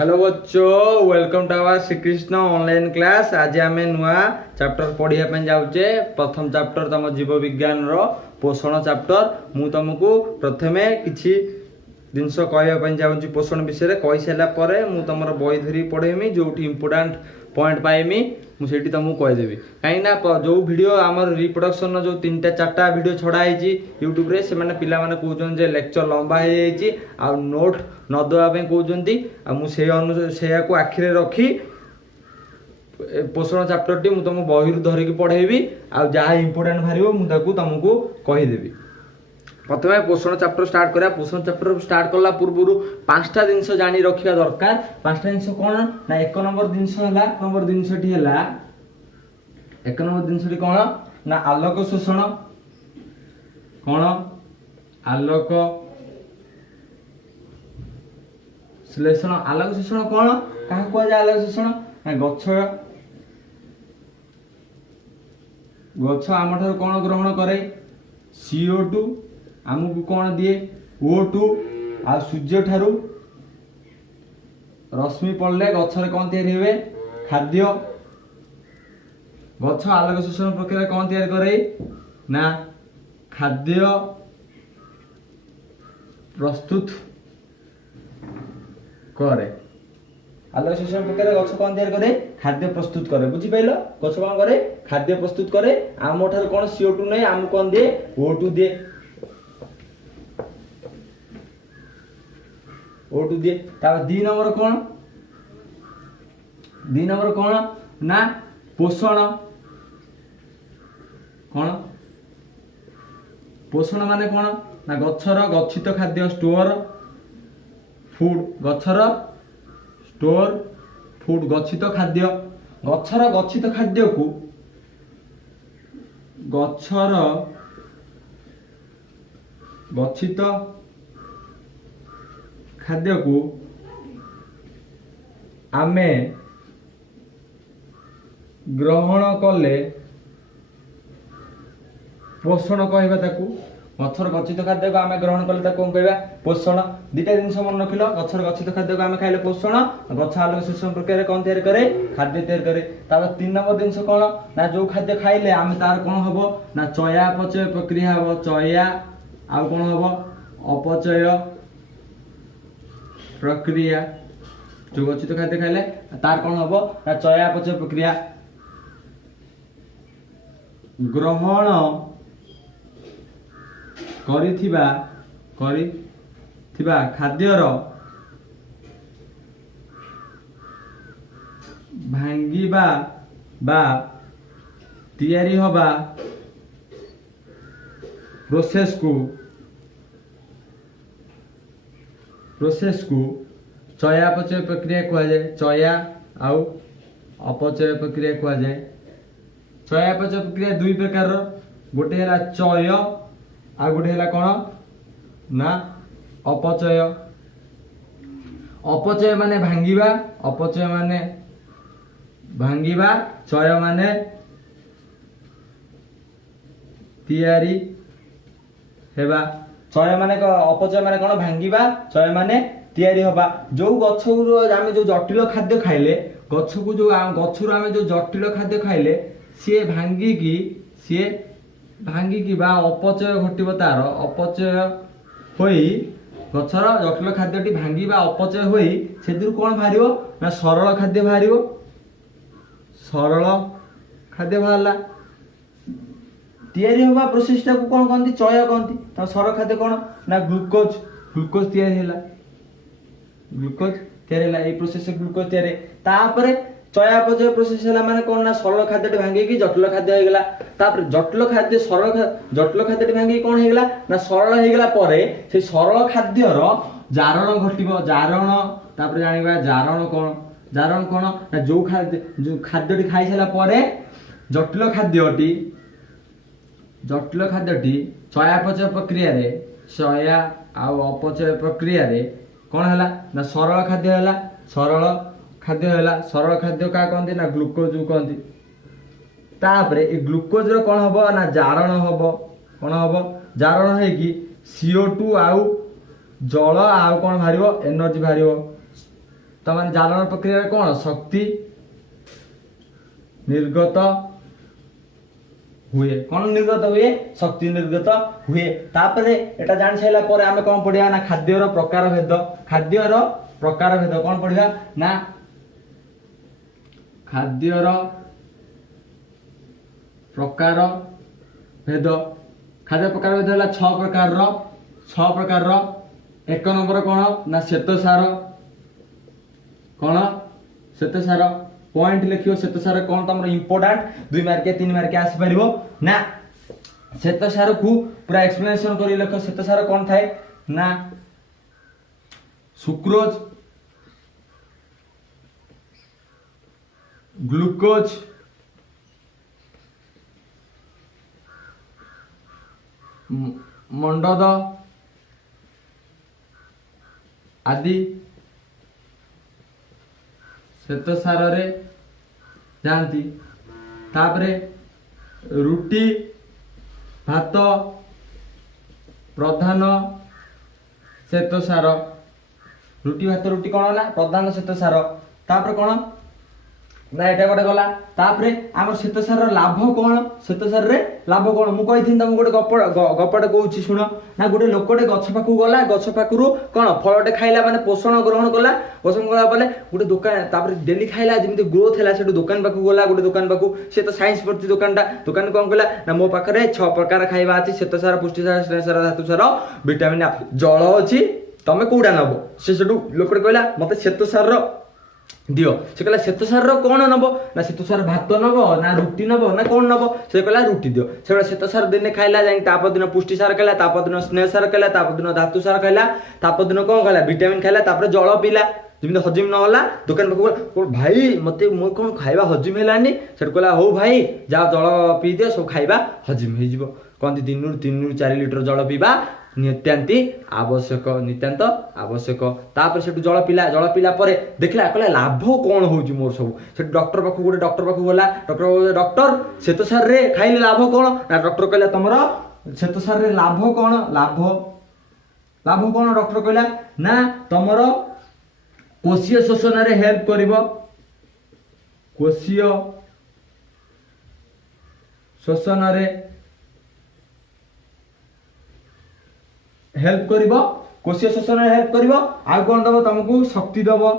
Hello बच्चों, welcome to our Shri Krishna online class. आज आम नुआ चैप्टर पढ़ाई जाऊे। प्रथम चैप्टर तुम जीव विज्ञान पोषण चैप्टर। मु तुमको प्रथमे किछि जिनस कहवाई चाहूँगी पोषण विषय कही सारापर मुझे तुम बही धरी पढ़ेमी जो इम्पोर्टाट पॉइंट पाइमी मुझे तुमको कहीदेवी कहीं जो वीडियो आम रिप्रोडक्शन जो 3-4टा वीडियो छड़ाई यूट्यूब से मैंने कहते लेक्चर लंबा हो नोट न देवाई कहते मुझे आखिरे रखी पोषण चैप्टर टी तुम बही धरिकी पढ़ेबी जहाँ इम्पोर्टाट बाहर मुझे तुमको कहीदेवी। प्रथम पोषण चैप्टर स्टार्ट करा। पोषण चैप्टर स्टार्ट कला पूर्व 5टा जिनस जानी रखा दरकार। 5टा जिनस कौन ना एक नंबर जिनस है एक नंबर जिनस कौन ना आलोक शोषण। कौन आलोक श्लेषण। आलोक शोषण कौन क्या कहुए आलोक शोषण ना गछ आम ठार कौन ग्रहण करे CO2 आमको कौन दिए O2 आ सूर्य ठारू रश्मि पड़े गछरे कौन तैयारी हुए खाद्य। गछ आलोक शोषण प्रक्रिया कौन तैयारी करे ना खाद्य प्रस्तुत करे। आलोक शोषण प्रक्रिया गछ कौन तैयारी करे खाद्य प्रस्तुत करे। बुझिपाइल गछ कौन करे खाद्य प्रस्तुत करे। आम ठार कौन CO2 नहीं आम कौन दिए O2 दिए O2 दिए। तापर 2 नंबर कौन 2 नंबर कौन ना पोषण। कौन पोषण माने कौन ना गछर गच्छित खाद्य स्टोर फूड। गछर स्टोर फूड गच्छित खाद्य। गछर गच्छित खाद्य को गछर गच्छित खाद्य को आमे ग्रहण कले पोषण कहबा ताकू। गछर गच्छित खाद्य को आमे ग्रहण कले ताकू कोन कहबा पोषण। दुटा जिनस मन रखिल गछर गच्छित खाद्य को आमे खाइले पोषण। गछ आलोक शोषण प्रक्रिया कौन तैयारी करे खाद्य तैयारी करे। तापर 3 नंबर जिनस कौन ना जो खाद्य खाइले आमे तार कौन हबो ना चयापचय प्रक्रिया हबो। चया आ कौन हबो अपचय प्रक्रिया। जो गच्छित खाद्य खाइले तार कौन हबो ना चयापचय प्रक्रिया। ग्रहण करिथिबा खाद्यर भांगिबा बा तैयारी हबा प्रोसेस को चयापचय प्रक्रिया कहा जाए। चया आउ अपचय प्रक्रिया कहा जाए। चयापचय प्रक्रिया 2 प्रकार गोटे है चय आ गोटे है कौन ना अपचय। अपचय माने भांगिबा अपचय माने भांगिबा चय माने तैयारी हेबा। चय माने अपचय माने कौन भांगिबा चय माने तैयारी हबा। जो गछ आम जो जटिल खाद्य खाइले गछ को जो गछरु आम जो जटिल खाद्य खाइले सी भांगिकी बा अपचय घटिब। तार अपचय होई गछर जटिल खाद्यटी भांगी बा अपचय होई से कौन बाहर ना सरल खाद्य बाहर। सरल खाद्य बाहरला तैयारी होगा प्रोसेसटा को कौन कहती चय कहती। तो सरल खाद्य कौन ना ग्लूकोज तैयारी है। ग्लूकोज तैयारी है प्रोसेस ग्लूकोज तैयारी। तापर चयापचय प्रोसेस है माने कौन ना सरल खाद्य भांगी जटिल खाद्य हो गला। तापर जटिल खाद्य जटिल खाद्य भांगी कौन हो गला ना सरल हो गला। परे से सरल खाद्यर जारण घटिबो। जारण तापर जानिबा जारण कौन ना जो खाद्यटी खाई सारा परे जटिल खाद्यटी चयापचय प्रक्रिया रे चया आ अपचय प्रक्रिया रे कौन है ना सरल खाद्य है। सरल खाद्य क्या कहते ना ग्लूकोज कहती। तापर ए ग्लूकोज रो कौन हम ना जारण हम कौन हम जारण है CO2 आउ जल आउ कौन बाहर एनर्जी बाहर तो माने जालन प्रक्रिया कौन शक्ति निर्गत हुए कौन निर्गत हुए शक्ति निर्गत हुए तापरे एटा जान साइला पर आमे कौन पढ़िया ना खाद्यर प्रकार भेद कौन पढ़िया ना खाद्यर प्रकार भेद खाद्य प्रकार भेद है 6 प्रकार एक नंबर कौन ना श्वेतसार कौन श्वेतसार पॉइंट लिखियो श्वेतसार कौन तुम इंपोर्टेंट 2 मार्क 3 मार्क आसी परिबो ना श्वेतसार को पूरा एक्सप्लेनेशन करी लिख श्वेतसार कौन थाए ना सुक्रोज ग्लूकोज मंडद आदि श्वेतसार रे जानती तापरे रुटी भात प्रधान श्वेतसार रुटी भात रुटी कौन है प्रधान श्वेतसार तापरे कौन ना एटा गोटे गला तापरे आम श्वेतसार लाभ कौन श्वेतसार रे लाभ कौन मु कहि तुमको गोटे गपटे कहूँ शुण ना गोटे लोकटे गछ पाखु गला गछ पाखु कौन फलटे खाइला माने पोषण ग्रहण कला पोषण कला बेले गोटे दुकान तापरे डेली खाइला जेमती ग्रोथ हैला सेटु दुकान पाखु गला गोटे दुकान पाखु से तो साइंस पढ़ती दुकान कौन कला ना मो पाखरे 6 प्रकार खाइबा अछि श्वेतसार पुष्टिसार स्नेहसार धातुसार विटामिन जल अछि तमे कोडा नबो से सेटु लोकटे कहला मते श्वेतसार दियो से कहला श्वेतसार कौन नब ना श्वेतसार भात नब ना रुटी नब ना कौन नब से कहला रुटी दियो से श्वेतसार दिन खाइला जाई तापर दिन पुष्टिसार खाइला तापर दिन स्नेहसार खाइला तापर दिन धातुसार खाइला तापर दिन कौन खाइला विटामिन खाइला तापर जल पीला जेमती हजिम न होला दुकान पाखु भाई मते मो कौन खाइबा हजिम हेलानी से कहला हो भाई जा जल पी दियो सब खाइबा हजिम हे जिवो कहती 3 ରୁ 4 लिटर जल पीबा नित्यांति आवश्यक नित्यांत आवश्यक तापर से जल पीला पर देखला कहला लाभ कौन होउची मोर सब से डॉक्टर पाखु गोटे डॉक्टर पाखु गला डॉक्टर श्वेतसार रे खाइले लाभ कौन ना डॉक्टर कहला तमरो श्वेतसार रे लाभ कौन लाभ कौन डॉक्टर कहला ना तमरो कोशीय शोषण रे हेल्प करिवो कोशीय शोषण रे हेल्प करिवो कोशीय शोषण हेल्प करिवो आ कोन दबो तुमको शक्ति दबो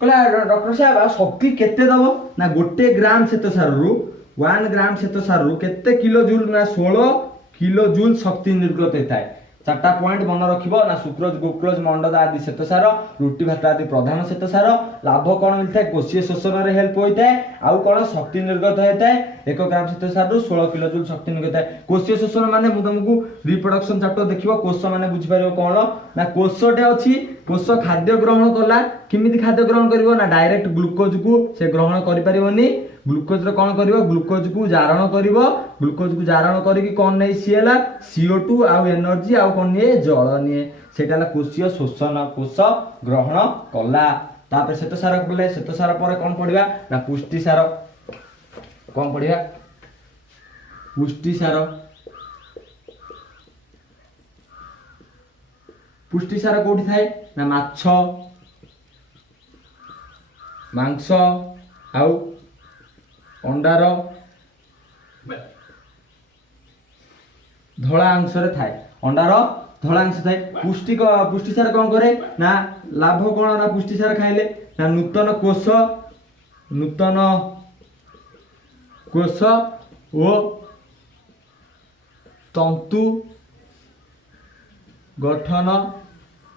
कहला डॉक्टर साहब शक्ति केते दबो ना 1 ग्राम श्वेतसार रु 1 ग्राम श्वेतसार रु केते किलो जूल ना 16 किलो जूल शक्ति निर्गत होताय 4टा पॉइंट मन रखिबो ना सुक्रोज ग्लूकोज मंडद आदि श्वेतसार रुटी भात आदि प्रधान श्वेतसार लाभ कौन मिलता है कोशीय शोषण रे हेल्प होता है आउ कौन शक्ति निर्गत होता है 1 ग्राम श्वेतसार रु 16 किलो जूल शक्ति निर्गत है कोशीय शोषण माने मु तुमको रिप्रोडक्शन चैप्टर देखिबो कोष माने बुझि पारिबो कौन ना कोषटे अछि कोष खाद्य ग्रहण कला किमिति खाद्य ग्रहण करिवो ना डायरेक्ट ग्लूकोज को से ग्रहण करि पारिबोनी ग्लूकोज रो कौन करिवो ग्लूकोज को जारण करिवो ग्लूकोज को जारण करिकि कौन नै सीएला CO2 आउ एनर्जी आउ कौन निए जल निए सेटाला कोशीय शोषण कोष ग्रहण कला तापर श्वेतसार बोले श्वेतसार पर कौन पढ़िबा ना पुष्टिसार कौन पढ़िबा पुष्टिसार कोठी थाए ना माछ मांस आउ अंडार धला अंश रे थाए अंडार धला अंश थाए पुष्टिसार कौन करे ना लाभ कौन ना पुष्टिसार खाइले ना नूतन कोष ओ तंतु गठन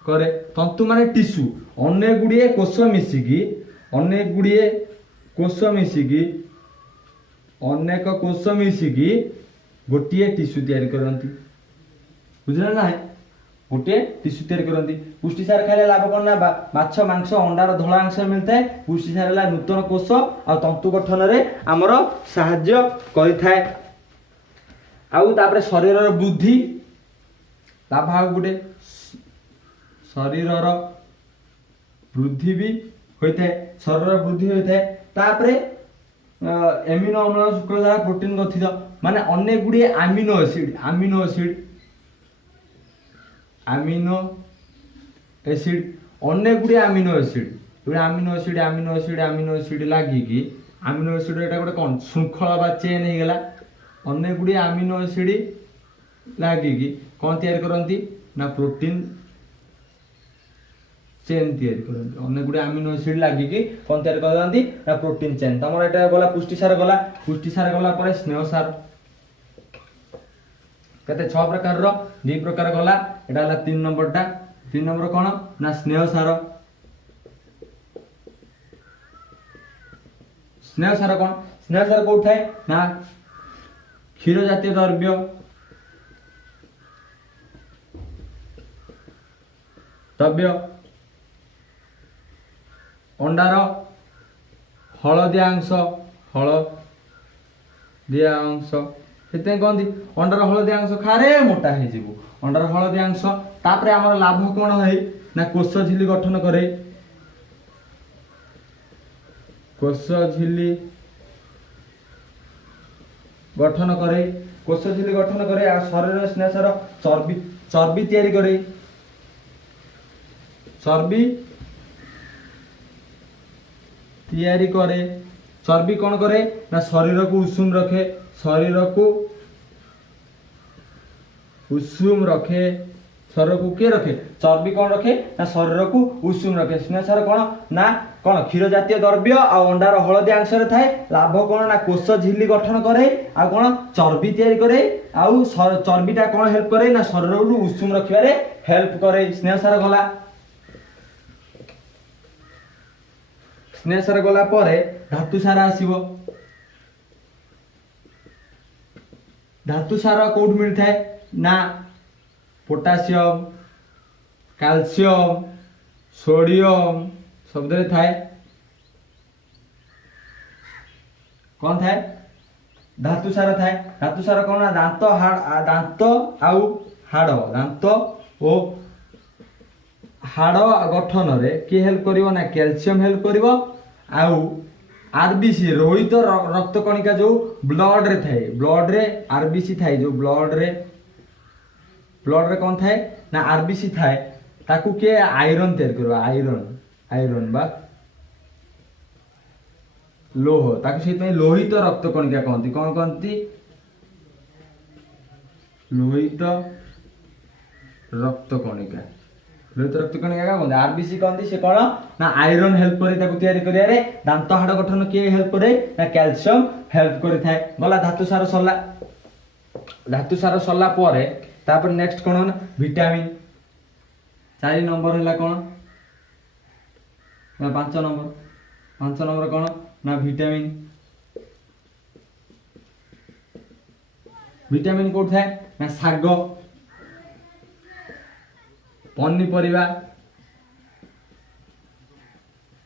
करे तंतु माने टिश्यू अनेक गुड़िए कोष मिसिकी गोटे टिश्यू तैयारी करती बुझल ना गोटे टिश्यू तैयारी करती पुष्टिसार खाइले लाभ कौन ना माछ मांस अंडार धला अंश मिलता है पुष्टिसार है नूतन कोष आ तंतु गठन रे आमर साहाय्य करिथाए आउ तापर शरीर वृद्धि लाभ गोटे शरीर वृद्धि भी होता है शरीर वृद्धि होता है तापरे एमिनो अम्ल शुक्र द्वारा प्रोटीन गठित माने अनेक गुड़िए अमीनो एसिड अनेक गुड़े आमिनो एसिड आमिनो एसिड लागिकी आमिनो एसिड एटा गोटे कौन श्रृंखला बा चेन हो गला अनेक गुड़े आमिनो एसिड लागिकी कौन तैयार करती ना प्रोटीन चेन तैयार करती अनेक गुड़े आमिनो एसिड लागिकी कौन तैयार करती ना प्रोटीन चेन तुम एटा गला पुष्टिसार गला पर स्नेहसार केते 6 प्रकार रो 2 प्रकार गला एटा हला 3 नंबरटा 3 नंबर कौन ना स्नेहसार कौन स्नेहसार कौट थाए ना क्षीर जातीय द्रव्य अंडार हलदिया अंश से कहती अंडार हलदिया अंश खारे मोटा हो अंडार हलदिया अंश तापर आमर लाभ कौन है ना कोष झिल्ली गठन करे कोष झिल्ली गठन करे आ शरीर स्नेहसार चर्बी तैयारी करे चर्बी कौन करे ना शरीर को उषुम रखे शरीर को किए रखे चर्बी कौन रखे ना शरीर को उषुम रखे स्नेहसार कौन ना कौन क्षीर जातीय द्रव्य आ अंडार हलदिया अंश थाए लाभ कौन ना कोष झिल्ली गठन करे आ कौन चर्बी तैयारी करे आउ चर्बीटा कौन हेल्प करे ना शरीर को उषुम रखिबारे हेल्प करे स्नेहसार गला परे धातुसार आसीबो धातुसार कोड मिलता है ना पोटासियम कैल्शियम सोडियम शब्द थाए कौन थाए धातुसार कौन दांत ओ हाड़ गठन रे किए हेल्प करिवो ना कैल्शियम हेल्प करिवो आउ आरबीसी रोहित रक्त कणिका जो ब्लड रे थाए ब्लड रे आरबीसी थाए जो ब्लड रे कौन थाए ना आरबीसी थाए ताकू के आयरन तैयार करबा आयरन बा लोह ताकू से लोहित रक्त कणिका कहती कौन कहती लोहित रक्त कणिका कहते आरबीसी कहती से कौन ना आयरन हेल्प करे ताकू तैयारी करियारे दांत हाड़ गठन किए हेल्प करे ना कैल्शियम हेल्प करे थाए गला धातुसार सरला परे तापर नेक्स्ट कौन ना विटामिन 4 नंबर है कौन ना 5 नंबर कौन ना विटामिन कोड थाए ना शाग पनीपरिया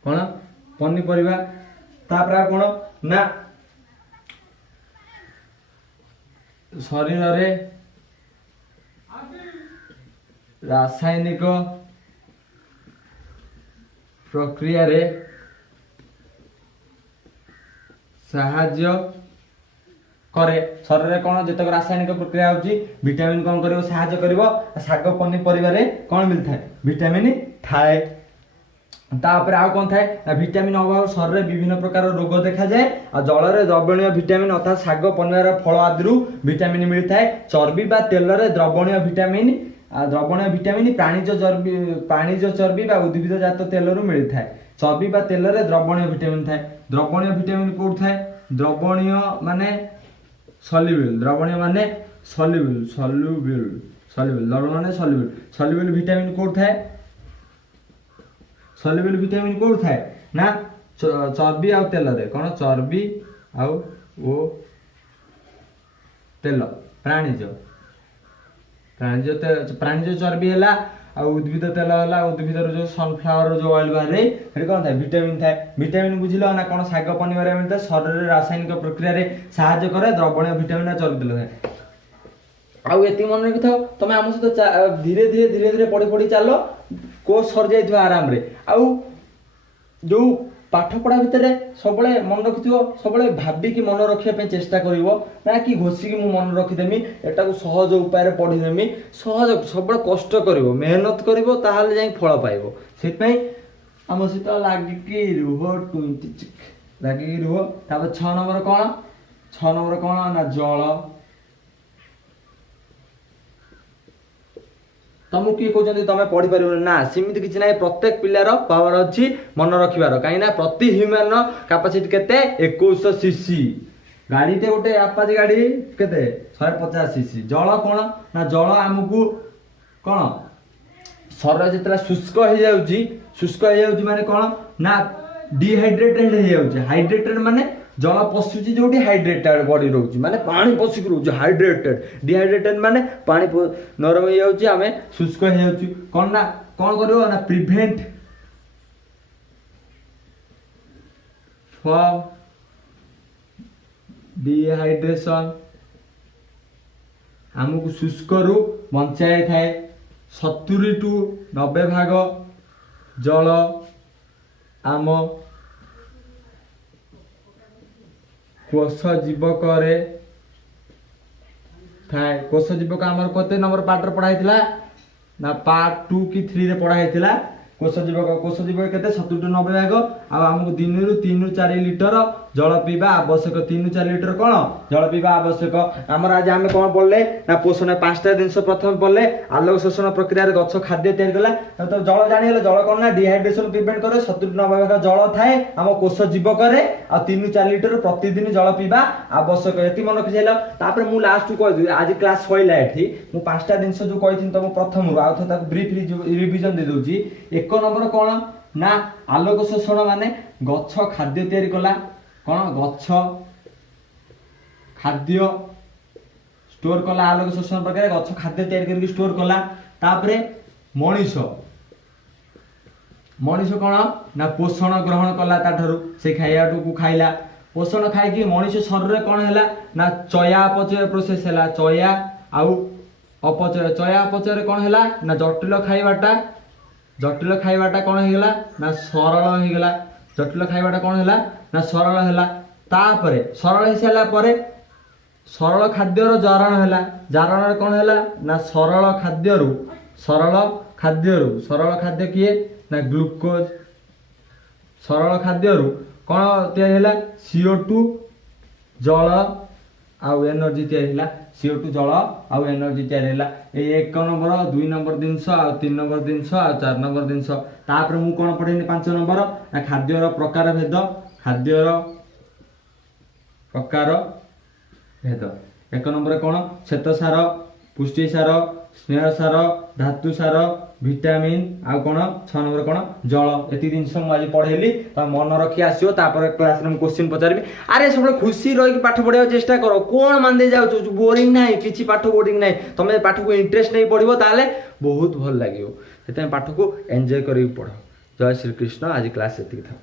कौन पनीपरिया तापर कौन ना शरीर रे रासायनिक प्रक्रिया रे साहाय्य करे शरीर रे कौन जतक रासायनिक प्रक्रिया होची विटामिन कौन करिवो साहाय्य करिवो शाग पनीपरिया रे कौन मिलता है विटामिन थाए तापर आ कौन थाए ना विटामिन अभाव शरीर रे विभिन्न प्रकार रोग देखा जाए आ जल रे द्रवणीय विटामिन अर्थात शाग पनीर फल आदि विटामिन मिलता है चर्बी बा तेल रे द्रवणीय विटामिन प्राणिज चर्बी बा उद्भिद जात तेल रु मिलता है चर्बी बा तेल रे द्रवणीय विटामिन थाए द्रवणीय विटामिन कोड थाए द्रवणीय माने सॉल्युबल विटामिन कोड थाए ना चर्बी आ तेल रे कौन चर्बी आ तेल प्राणिज चर्बी है उद्भिद तेल है उद्भिद जो सनफ्लावर जो ऑयल बाहर कौन था विटामिन बुझिल ना कौन शाग पनीपरिया मिलता है शरीर रासायनिक प्रक्रिया रे साहाय्य करे द्रवणीय विटामिन चर्बी तेल है आउ ये मन रखि तुम आम सहित धीरे धीरे पढ़ी चलो कोर्स सर जाइए आराम रे आउ जो पाठ पढ़ा भितर सब मन रखि सब भाविकी मन रखापी चेष्टा कर ना कि घोषिकी मुझे मन रखिदेमी एटा को सहज उपाय पढ़ीदेमी सहज सब कष्ट कर मेहनत कर फल पाइब से आम सहित लगिकी रुह लगिकी रुह। तापर 6 नंबर कौन 6 नंबर कौन ना जल। तुमको किए कहते तुम पढ़ी पार ना सेमती किसी ना प्रत्येक पिलार पावर अच्छी मन रखार कहीं प्रति ह्यूमन कैपेसिटी केते 2100 सीसी गाड़ीटे गोटे आपाची गाड़ी केते 150 सीसी। जल कौन ना जल आमको कौन शरीर जिते शुष्क हो माने कौन ना डिहाइड्रेटेड हो हाइड्रेटेड माने जल पशुची जो हाइड्रेटेड बॉडी रोचे माने पानी पशिक रोचे हाइड्रेटेड डिहाइड्रेटेड माने पानी नरम हो जाउची आमे शुष्क हो जाउची कौन ना कौन करिवो ना प्रिवेंट फ्रॉम डिहाइड्रेशन आमको शुष्क रु बंचाई थाए। 70 टू 90 भाग जल आम कोष जीवक थाए। कोष जीवक आमर कते नंबर पार्ट पढ़ाई ना पार्ट 2 कि 3 रे पढ़ाई कोष जीवक केते 70 टू 90 भाग आमको दिन रु 3 रु 4 लिटर जल पीवा आवश्यक 3 रु 4 लिटर कौन जल पीवा आवश्यक। आमर आज आम कौन पढ़ले ना पोषण 5टा जिनस प्रथम पढ़ले आलोक शोषण प्रक्रिया गछ खाद्य तैयार कला तो जल जानिगले जल कौन ना डिहाइड्रेशन प्रिवेंट करे 70 टू 90 भाग जल थाए आम कोष जीवक 3 रु 4 लिटर प्रतिदिन जल पीवा आवश्यक ये मन रखी तापर मु लास्ट कह आज क्लास सैला एठी मु 5टा जिनस जो कही तुम प्रथम रु आ ब्रीफ रिविजन दे दूची। 1 नंबर कौन ना आलोक शोषण माने गछ खाद्य तैयारी कला कौन गछ खाद्य स्टोर कला आलोक शोषण प्रकार गछ खाद्य तैयारी करके स्टोर कला। तापरे मनीष कौन ना पोषण ग्रहण कला ताठरू से खाइबाटू को खाइला पोषण खाइकी मनीष शरीर कौन है ना चया अपचय प्रोसेस है चया आउ अपचय चया अपचय कौन है ना जटिल खाइबाटा कौन होगा ना सरल होगा जटिल खाइबाटा कौन है ना सरल है। तापरे सरल हो सारा पर सरल खाद्यर जारण है जारण कौन है ना सरल खाद्य किए ना ग्लूकोज सरल खाद्य कौन तैयारी है CO2 जल आउ एनर्जी तैयारी है CO2 जल आउ एनर्जी तैयारी है। 1 नंबर 2 नंबर जिनस आ 3 नंबर जिनस आ 4 नंबर जिनस। तापर मु कौन पढ़ेनि 5 नंबर ना खाद्यर प्रकार भेद 1 नंबर कौन श्वेत सार पुष्टि सार स्नेह सार धातु सार विटामिन आउ कौन 6 नंबर कौन जल ये जिन मुझे पढ़ेली तो मन रखी आसो क्लास में क्वेश्चन पचारि अरे सब खुशी रही पाठ पढ़ा चेष्टा कर कौन मान जाओ बोरिंग ना कि पाठ बोरिंग ना तुम पाठ को इंटरेस्ट नहीं पढ़ो ताले बहुत भल लगे से पाठ को एंजॉय कर पढ़। जय श्री कृष्ण आज क्लास ये था।